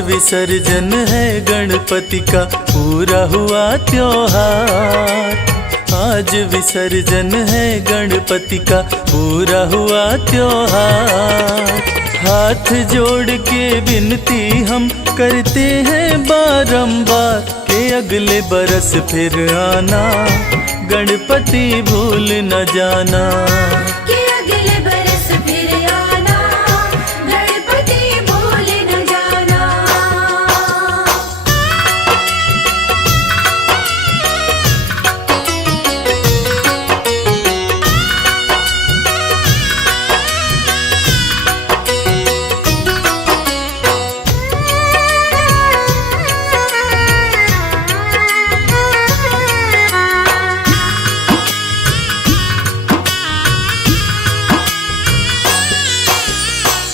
विसर्जन है गणपति का, पूरा हुआ त्योहार। आज विसर्जन है गणपति का, पूरा हुआ त्योहार। हाथ जोड़ के विनती हम करते हैं बारंबार कि अगले बरस फिर आना, गणपति भूल न जाना। कि अगले बरस फिर आना, गणपति भूल न जाना।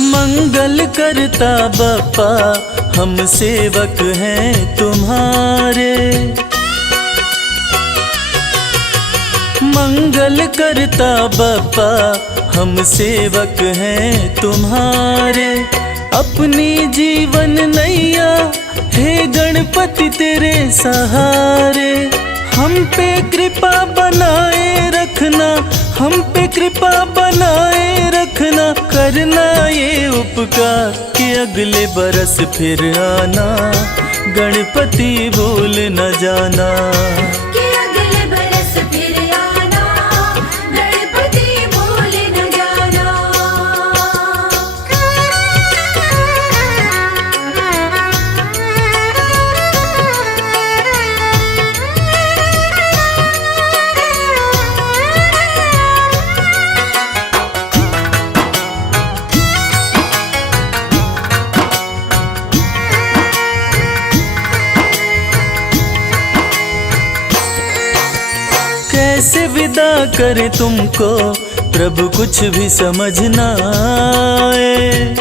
मंगल करता बप्पा हम सेवक हैं तुम्हारे। मंगल करता बप्पा हम सेवक हैं तुम्हारे। अपनी जीवन नैया हे गणपति तेरे सहारे। हम पे कृपा बनाए रखना, हम पे कृपा बनाए रखना। करना ये उपकार कि अगले बरस फिर आना, गणपति भूल न जाना। कि अगले बरस फिर आना, गणपति भूल न जाना। कैसे विदा करे तुमको प्रभु कुछ भी समझ न आए।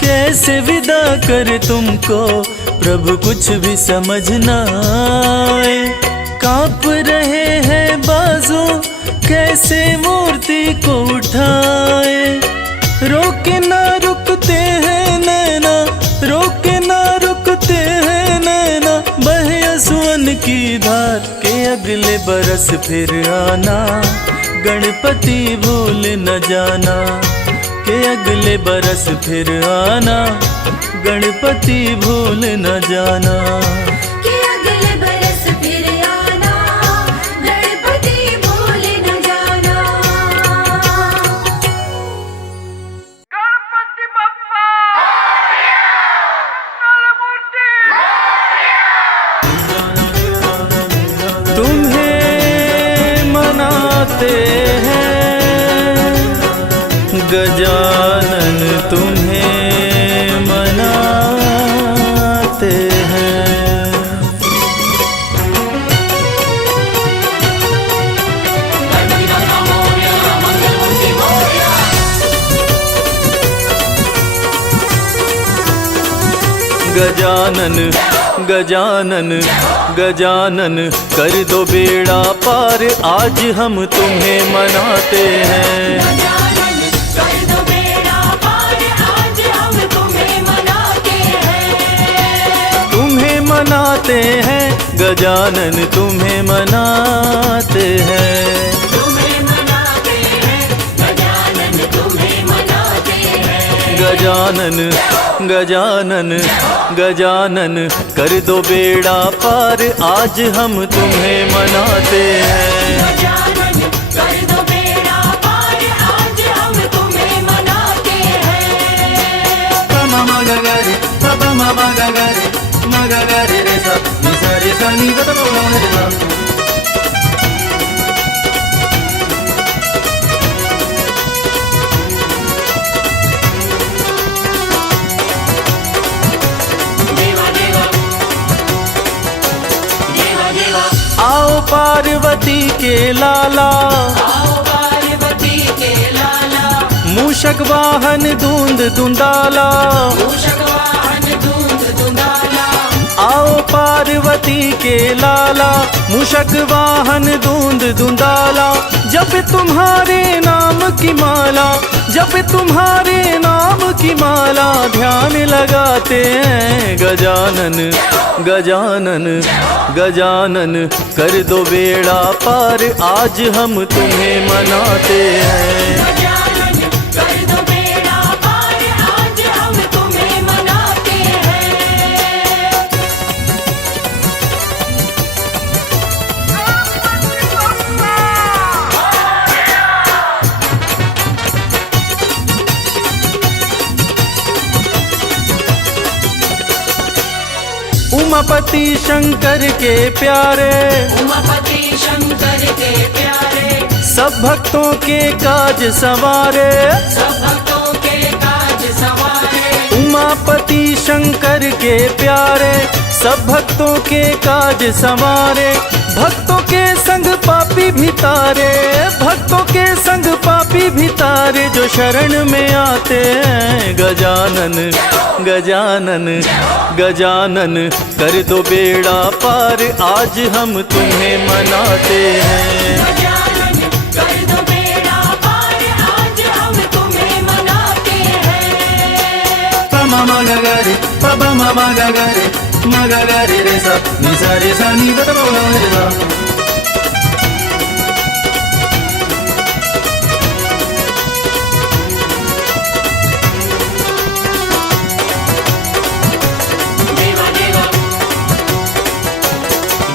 कैसे विदा करे तुमको प्रभु कुछ भी समझ न आए। कांप रहे हैं बाजू कैसे मूर्ति को उठाए। रोके ना रुकते हैं नैना, रोके ना रुकते हैं नैना। बहे असुअन की धार के अगले बरस फिर आना, गणपति भूल न जाना। के अगले बरस फिर आना, गणपति भूल न जाना। कि अगले बरस फिर आना, गणपति भूल न जाना। गणपति बप्पा मंगलमूर्ति। तुम्हें मनाते हैं गजानन, तुम्हें मनाते हैं। गजानन गजानन गजानन कर दो बेड़ा पार, आज हम तुम्हें मनाते हैं। गजानन कर दो बेड़ा पार, आज हम तुम्हें मनाते हैं। तुम्हें मनाते हैं गजानन, तुम्हें मनाते हैं। तुम्हें मनाते हैं गजानन, तुम्हें मनाते हैं। गजानन गजानन गजानन कर दो बेड़ा पार, आज हम तुम्हें मनाते हैं। गजानन कर दो बेड़ा पार, आज हम तुम्हें मनाते हैं। पमा मगा गरे पमा मगा गरे मगा गरे रे सा नि सा रे सा नि ग द म रे सा। आओ पार्वती के लाला, आओ पार्वती के लाला। मूषक वाहन धूंध धुंधाला। मूषक वाहन धूंध धुंधाला। आओ पार्वती के लाला, मूषक मूषक वाहन दूंद दुंदाला, जब तुम्हारे नाम की माला, जब तुम्हारे नाम की माला ध्यान लगाते हैं गजानन गजानन गजानन। कर दो बेड़ा पार आज हम तुम्हें मनाते हैं। गजानन कर दो बेड़ा पार आज हम तुम्हें मनाते हैं। उमापति शंकर के प्यारे, उमापति शंकर के प्यारे, सब भक्तों के काज संवारे, सब भक्तों के काज संवारे। उमापति शंकर के प्यारे, सब भक्तों के काज संवारे। भक्तों के संग पापी भी तारे, भक्तों के संग पापी भी तारे, जो शरण में आते हैं गजानन गजानन गजानन। कर दो बेड़ा पार आज हम तुम्हें मनाते हैं। गजानन कर दो बेड़ा पार आज हम तुम्हें मनाते हैं। पमा मगा गा रे, पबा ममा गा गा रे, मगा गा रे रे सा, नि सा रे सा नि दा दा दा रे सा। देवा देवा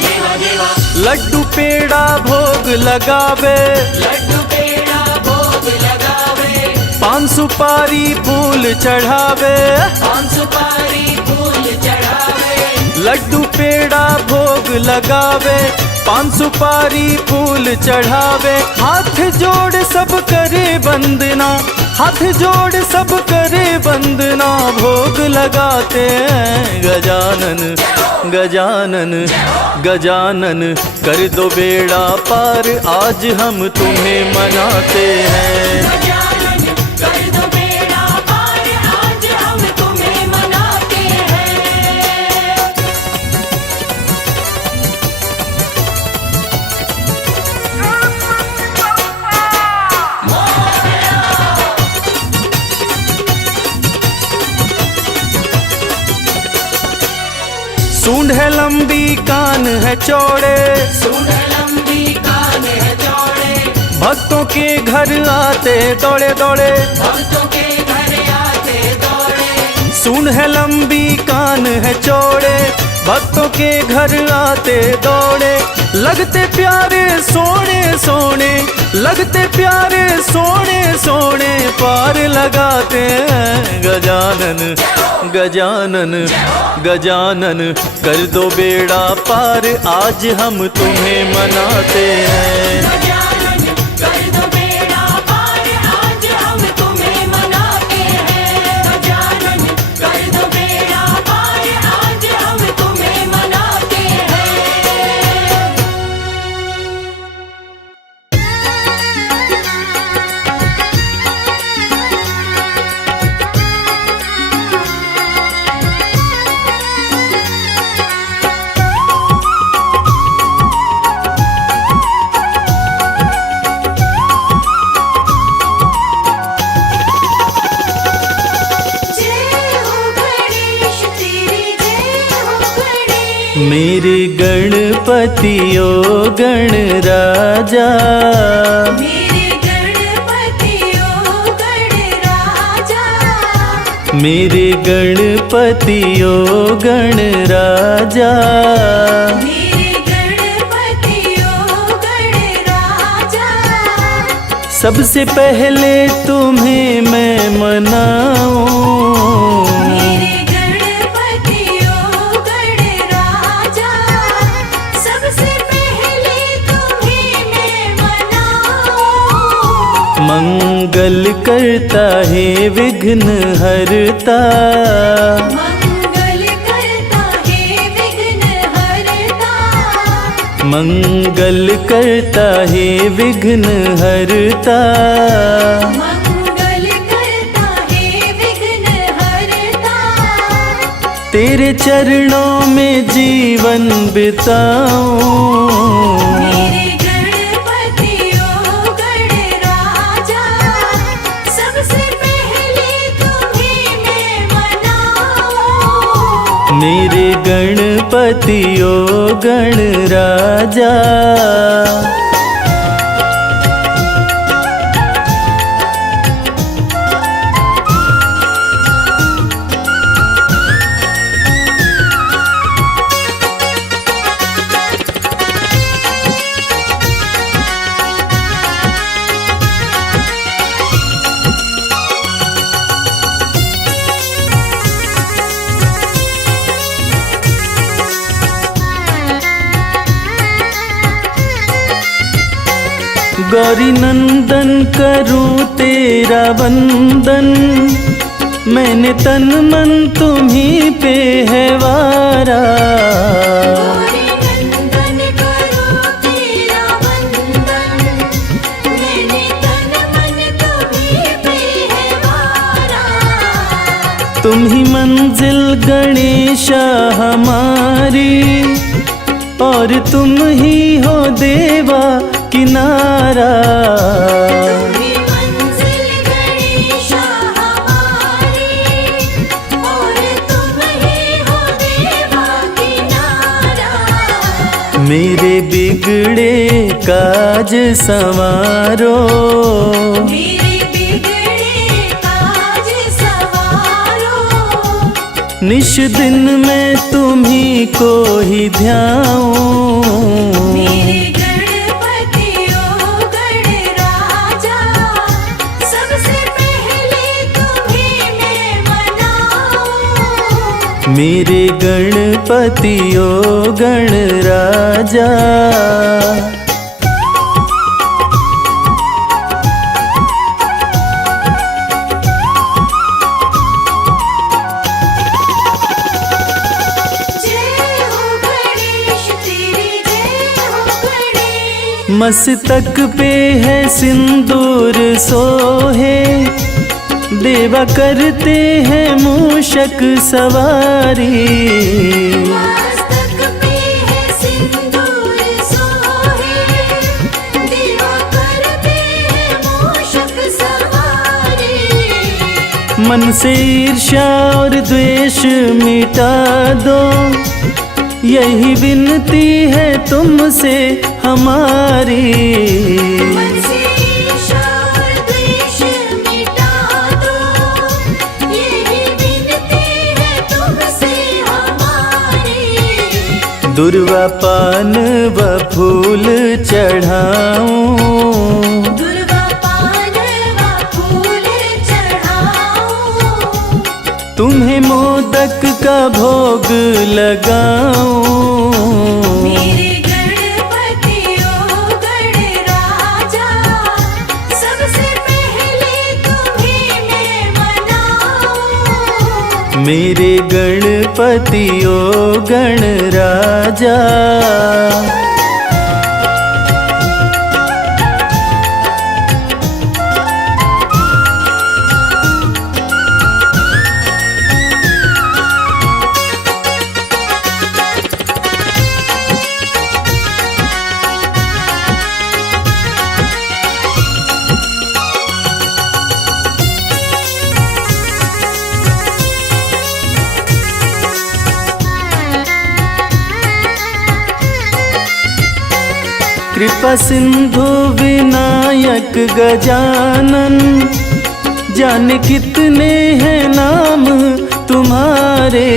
देवा देवा, लड्डू पेड़ा भोग लगावे, लड्डू पेड़ा भोग लगावे, पान सुपारी फूल चढ़ावे। पान सुपारी फूल चढ़ावे। लड्डू पेड़ा भोग लगावे, पान सुपारी फूल चढ़ावे। हाथ जोड़ सब करे वंदना, हाथ जोड़ सब करे वंदना। भोग लगाते हैं गजानन गजानन गजानन। कर दो बेड़ा पार आज हम तुम्हें मनाते हैं। गजानन कर दो बेड़ा पार आज हम तुम्हें मनाते हैं। सूंड है लंबी कान है चौड़े, सूंड लंबी कान है चौड़े, भक्तों के घर आते दौड़े दौड़े। भक्तों के घर आते दौड़े। सूंड है लंबी कान है चौड़े, भक्तों के घर आते दौड़े। लगते प्यारे सोने सोने, लगते प्यारे सोने सोने। पार लगाते हैं गजानन गजानन गजानन। कर दो बेड़ा पार आज हम तुम्हें मनाते हैं। गजानन कर दो बेड़ा पार आज हम तुम्हें मनाते हैं। गजानन कर दो बेड़ा पार आज हम तुम्हें मनाते हैं। मेरे गणपति ओ गणराजा, मेरे गणपति ओ गणराजा, मेरे गणपति ओ गणराजा। मेरे गणपति ओ गणराजा। सबसे पहले तुम्हें मैं मनाऊं, मेरे गणपति ओ गणराजा। सबसे पहले तुम्हें मैं मनाऊं। मंगल करता है विघ्न हरता, मंगल करता है विघ्न हरता। मंगल करता है विघ्न हरता। मंगल करता है विघ्न हरता। तेरे चरणों में जीवन बिताऊं। मेरे गणपति ओ गणराजा, सबसे पहले तुम्हें मैं मनाऊं। मेरे गणपति ओ गणराजा। गौरी नंदन करूं तेरा वंदन, मैंने तन मन तुम्हीं पे है वारा। गौरी नंदन करूं तेरा वंदन, मैंने तन मन तुम्हीं पे है वारा। तुम ही मंजिल गणेशा हमारी, और तुम ही हो देवा किनारा। तुम्ही मंजिल गणेशा हमारी, और तुम ही हो देवा किनारा। मेरे बिगड़े काज संवारो, मेरे बिगड़े काज सवारो। निश दिन मैं तुम्ही को ही ध्याऊं। मेरे गणपति ओ गणराजा, सबसे पहले तुम्हें मैं मनाऊं। मेरे गणपति ओ गणराजा। मस्तक पे है सिंदूर सोहे, देवा करते हैं मूषक सवारी। मस्तक पे है सिंदूर सोहे, देवा करते हैं मूषक सवारी। मन से ईर्ष्या और द्वेष मिटा दो, यही विनती है तुमसे हमारी। मन से ईर्ष्या और द्वेष मिटा दो, यही विनती है तुमसे हमारी। दुर्वा पान व फूल चढ़ाऊं, दुर्वा पान व फूल चढ़ाऊं। तुम्हें मोदक का भोग लगाऊं। मेरे गणपति ओ गणराजा, सबसे पहले तुम्हें मैं मनाऊं। मेरे गणपति ओ गणराजा। कृपा सिंधु विनायक गजानन, जाने कितने हैं नाम तुम्हारे।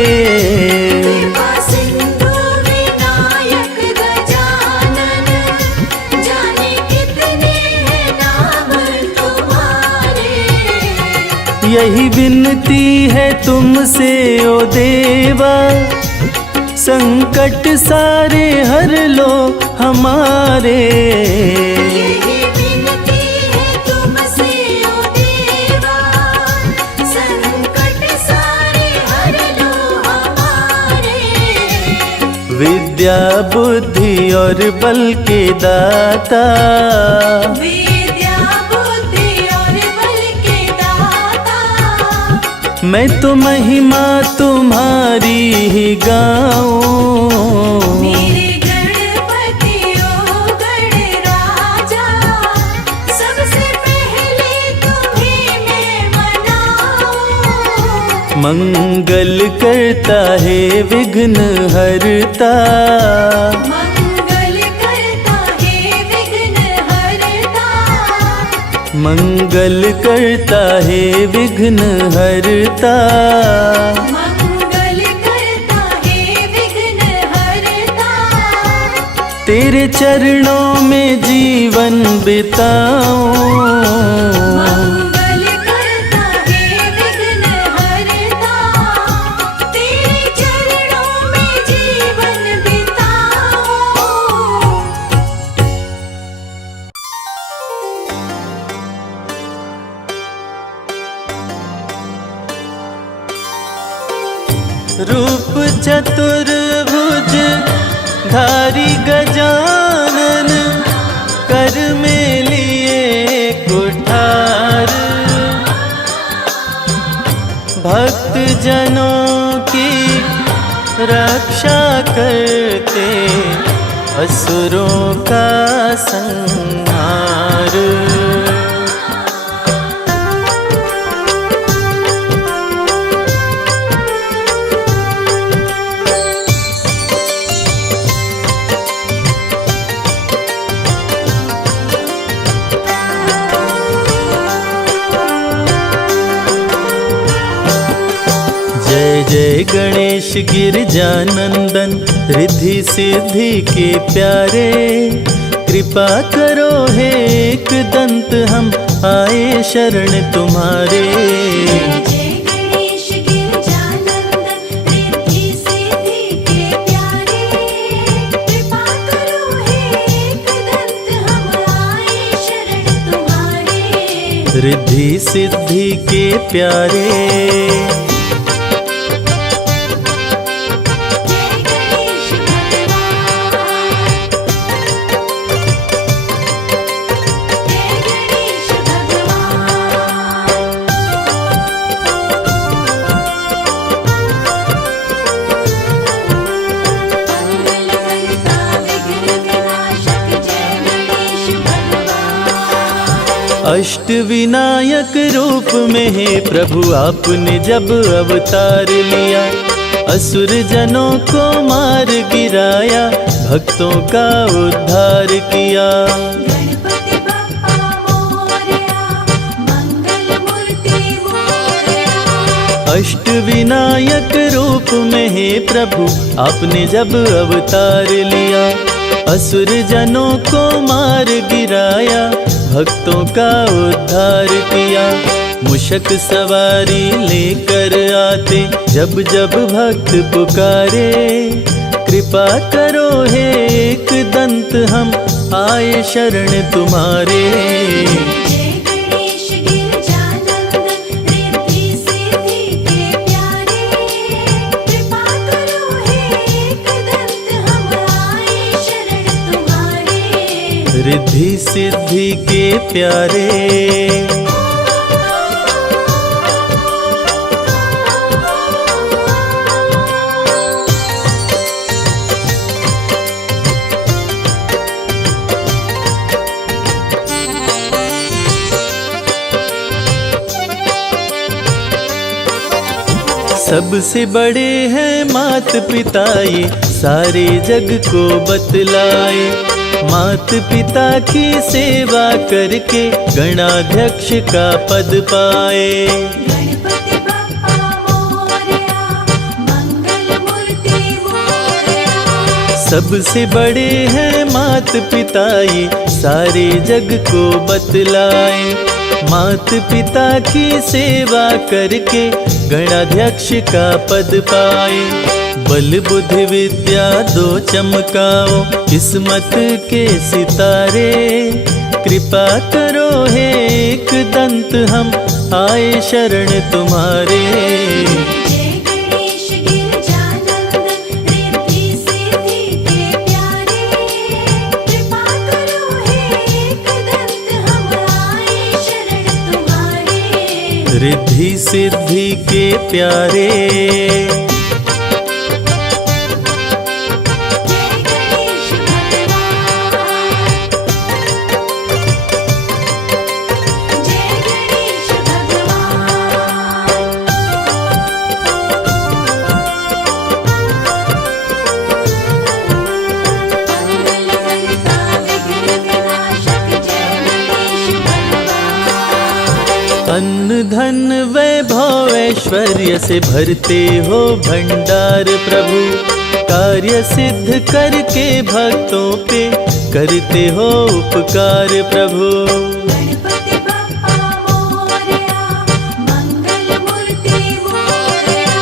कृपा सिंधु विनायक गजानन, जाने कितने हैं नाम तुम्हारे। यही विनती है तुमसे ओ देवा, संकट सारे हर लो हमारे। यही विनती है तुमसे ओ देवा, संकट सारे हर लो हमारे। विद्या बुद्धि और बल के दाता, विद्या बुद्धि और बल के दाता। मैं तो महिमा तुम्हारी ही गाऊं। मेरे गणपति ओ गणराजा, सबसे पहले तुम्हें मैं मनाऊं। मंगल करता है विघ्न हरता, मंगल करता है विघ्न हरता। मंगल करता है विघ्न हरता। मंगल करता है विघ्न हरता। तेरे चरणों में जीवन बिताऊं। मंगल करता है विघ्न हरता। तेरे चरणों में जीवन बिताऊं। रूप चतुर्भुज धारी गजानन, कर में लिए कुठार। भक्त जनों की रक्षा करते, असुरों का संहार। जय जय गणेश गिरजानंदन, रिद्धि सिद्धि के प्यारे। कृपा करो हे एक दंत, हम आए शरण तुम्हारे। जय गणेश गिरजानंदन, रिद्धि सिद्धि के प्यारे। कृपा करो हे एकदंत, हम आए शरण तुम्हारे। रिद्धि सिद्धि के प्यारे। जय गणेश भगवान, जय गणेश भगवान। मंगल करता विघ्न विनाशक, जय गणेश भगवान। अष्ट विनायक रूप में है प्रभु आपने जब अवतार लिया। असुर जनों को मार गिराया, भक्तों का उद्धार किया। गणपति बप्पा मोरया, मंगल मूर्ति मोरया। अष्ट विनायक रूप में है प्रभु आपने जब अवतार लिया। असुर जनों को मार गिराया, भक्तों का उद्धार किया। मुशक सवारी लेकर आते, जब जब भक्त पुकारे। कृपा करो हे एक दंत, हम आए शरण तुम्हारे। जय गणेश गिरजानंदन, रिद्धि सिद्धि के प्यारे। कृपा करो हे एकदंत, हम आए शरण तुम्हारे। रिद्धि सिद्धि के प्यारे। सबसे बड़े हैं मात पिता, ये सारे जग को बतलाए। मात पिता की सेवा करके गणाध्यक्ष का पद पाए। गणपति बप्पा मोरया, मंगल मूर्ति मोरया। सबसे बड़े हैं मात पिता, ये सारे जग को बतलाए। मात पिता की सेवा करके गणाध्यक्ष का पद पाए। बल बुद्धि विद्या दो चमकाओ, किस्मत के सितारे। कृपा करो हे एक दंत, हम आए शरण तुम्हारे। जय गणेश गिरजानंदन, रिद्धि सिद्धि के प्यारे। कृपा करो हे एकदंत, हम आए शरण तुम्हारे। रिद्धि सिद्धि के प्यारे। ऐश्वर्य से भरते हो भंडार प्रभु। कार्य सिद्ध करके भक्तों पे करते हो उपकार प्रभु। गणपति बप्पा मोरया, मंगल मूर्ति मोरया।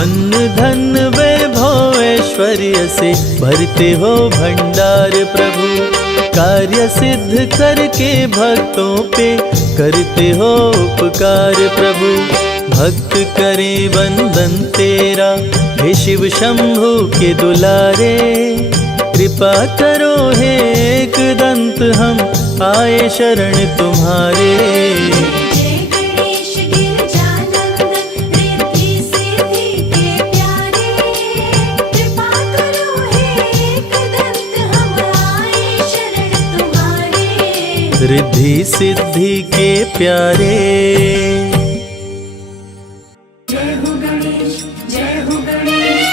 अन्न धन वैभव ऐश्वर्य से भरते हो भंडार प्रभु। कार्य सिद्ध करके भक्तों पे करते हो उपकार प्रभु। भक्त करे वंदन तेरा हे शिव शंभु के दुलारे। कृपा करो हे एकदंत हम आए शरण तुम्हारे। जय गणेश गिरजानंद, रिद्धि सिद्धि के प्यारे। कृपा करो हे एकदंत हम आए शरण तुम्हारे। रिद्धि सिद्धि के प्यारे। जय हो गणेश, जय हो गणेश।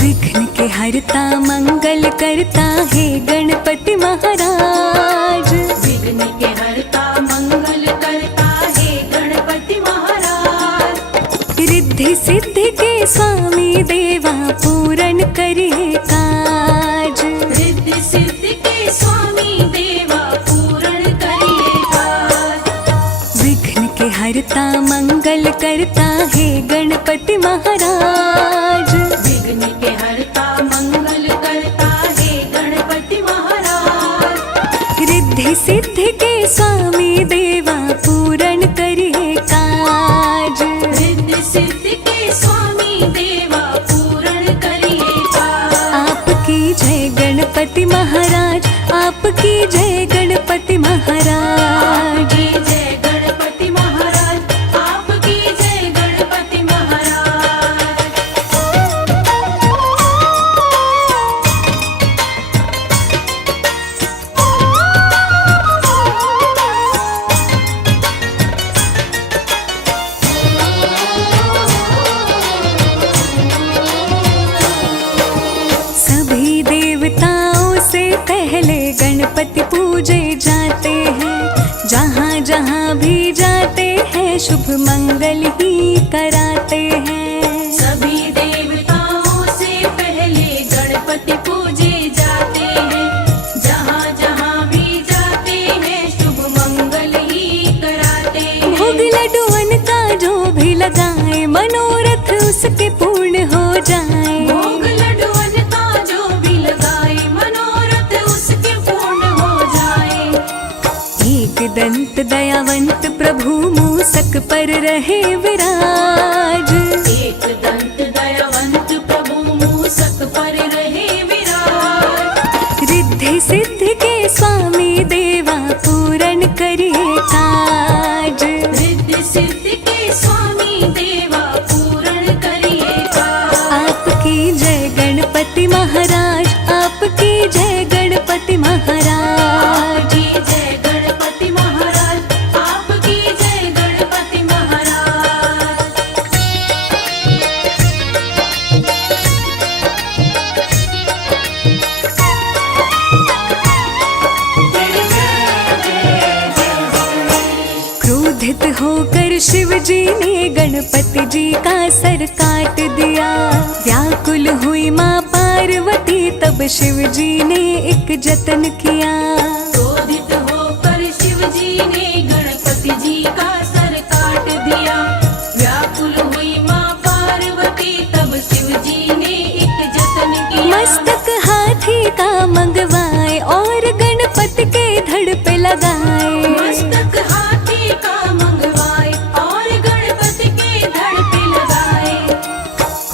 विघ्न के हरता मंगल करता है गणपति महाराज। विघ्न के हरता मंगल करता है गणपति महाराज। रिद्धि सिद्धि के स्वामी देवा पूर्ण करिए काज। रिद्धि सिद्धि के स्वामी देवा पूर्ण करिए काज। विघ्न के हरता मंगल करता है गणपति महाराज। विघ्न के हरता मंगल करता है गणपति महाराज। रिद्धि सिद्धि के स्वामी देवा पूर्ण करिए काज। रिद्धि सिद्धि के स्वामी देवा पूर्ण करिए काज। आपकी जय गणपति महाराज, आपकी जय गणपति महाराज। जय गणपति महाराज, आपकी जय गणपति महाराज। सभी देवताओं से पहले गणपति पूजे जाते हैं। जहाँ जहाँ भी जाते हैं शुभ मंगल ही कराते हैं। सभी देवताओं से पहले गणपति पूजे जाते हैं। जहाँ जहाँ भी जाते हैं शुभ मंगल ही कराते हैं। भोग लड्डुअन का जो भी लगाए मनोरथ उसके पूर्ण हो जाए। भोग लड्डुअन का जो भी लगाए मनोरथ उसके पूर्ण हो जाए। एक दंत दयावंत प्रभु मूसक पर रहे विराज। एक दंत दयावंत प्रभु मूसक पर रहे विराज। रिद्धि सिद्धि के स्वामी देवा पूर्ण करिए काज। रिद्धि सिद्धि के स्वामी देवा पूर्ण करिए काज। आपकी जय गणपति महाराज, आपकी जय गणपति महाराज। जय गणपति महाराज, आपकी जय गणपति महाराज। क्रोधित होकर शिव जी ने गणपति जी का सर काट दिया। व्याकुल हुई माँ पार्वती तब शिव जी ने एक जतन किया। क्रोधित होकर शिव जी ने गणपति जी का सर काट दिया। व्याकुल हुई माँ पार्वती तब शिव जी ने एक जतन किया। मस्तक हाथी का मंगवाए और गणपति के धड़ पे लगाए। मस्तक हाथी का मंगवाए और गणपति के धड़ पे लगाए।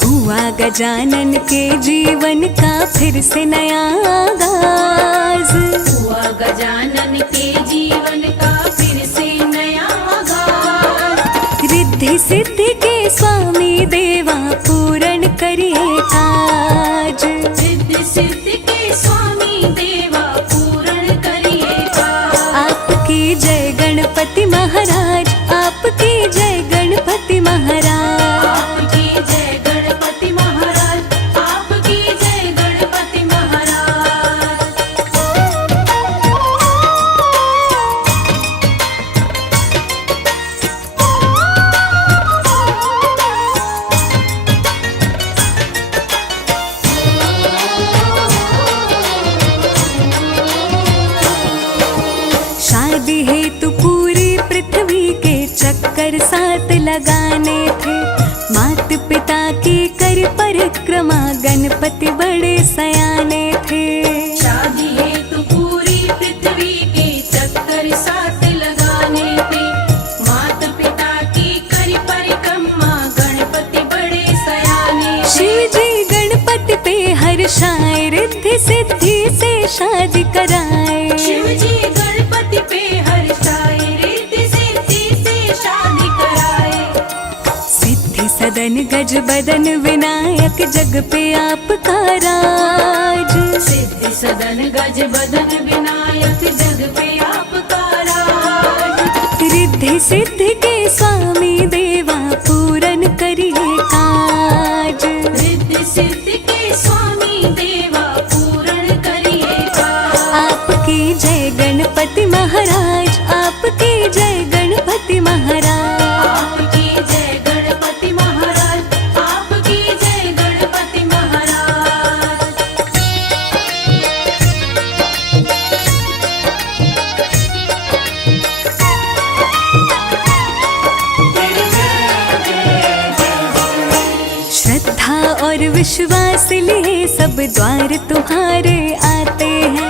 हुआ गजानन के जीवन का फिर से नया आगाज। हुआ गजानन के जीवन का फिर से नया आगाज। रिद्धि सिद्धि के स्वामी देवा पूर्ण करिए काज। रिद्धि सिद्धि के स्वामी देवा पूर्ण करिए काज। आपकी जय गणपति महाराज, आपकी लगाने थे। मात पिता की कर परिक्रमा गणपति बड़े सयाने थे। शादी हेतु पूरी पृथ्वी के चक्कर साथ लगाने थे। मात पिता की कर परिक्रमा गणपति बड़े सयाने थे। शिव जी गणपति पे हर्षाए, रिद्धि सिद्धि से शादी कराए। शिव जी गणपति पे हर्षाए, रिद्धि सिद्धि से शादी कराए। सिद्धि सदन गज बदन विनायक जग पे आपका राज। सिद्धि सदन गज बदन विनायक जग पे आपका राज। रिद्धि सिद्धि के स्वामी देवा पूरन करिए काज। रिद्धि सिद्धि के स्वामी देवा पूर्ण करिए काज। आपकी जय गणपति महाराज, आपकी जय गणपति महाराज। आपकी जय गणपति महाराज, आपकी जय गणपति महाराज। श्रद्धा और विश्वास लिए सब द्वार तुम्हारे आते हैं।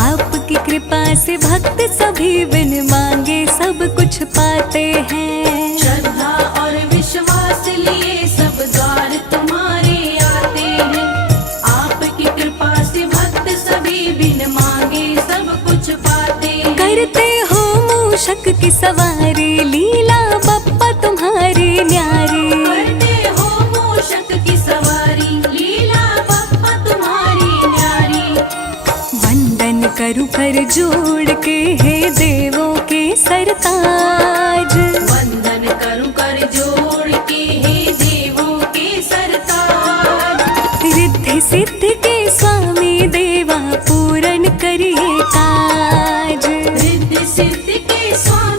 आपकी कृपा से भक्त सभी बिन मांगे सब कुछ पाते हैं। श्रद्धा और विश्वास लिए सब द्वार तुम्हारे आते हैं। आपकी कृपा से भक्त सभी बिन मांगे सब कुछ पाते हैं। करते हो मूषक की सवारी, लीला बप्पा तुम्हारी न्यारी। करते हो मूषक की सवारी, लीला बप्पा तुम्हारी न्यारी। वंदन करूं कर जोड़ के हे देवों के सरताज। वंदन करूं कर जोड़ के हे देवों के सरताज। रिद्धि सिद्धि के स्वामी देवा पूरन करिए काज। रिद्धि सिद्धि के स्वामी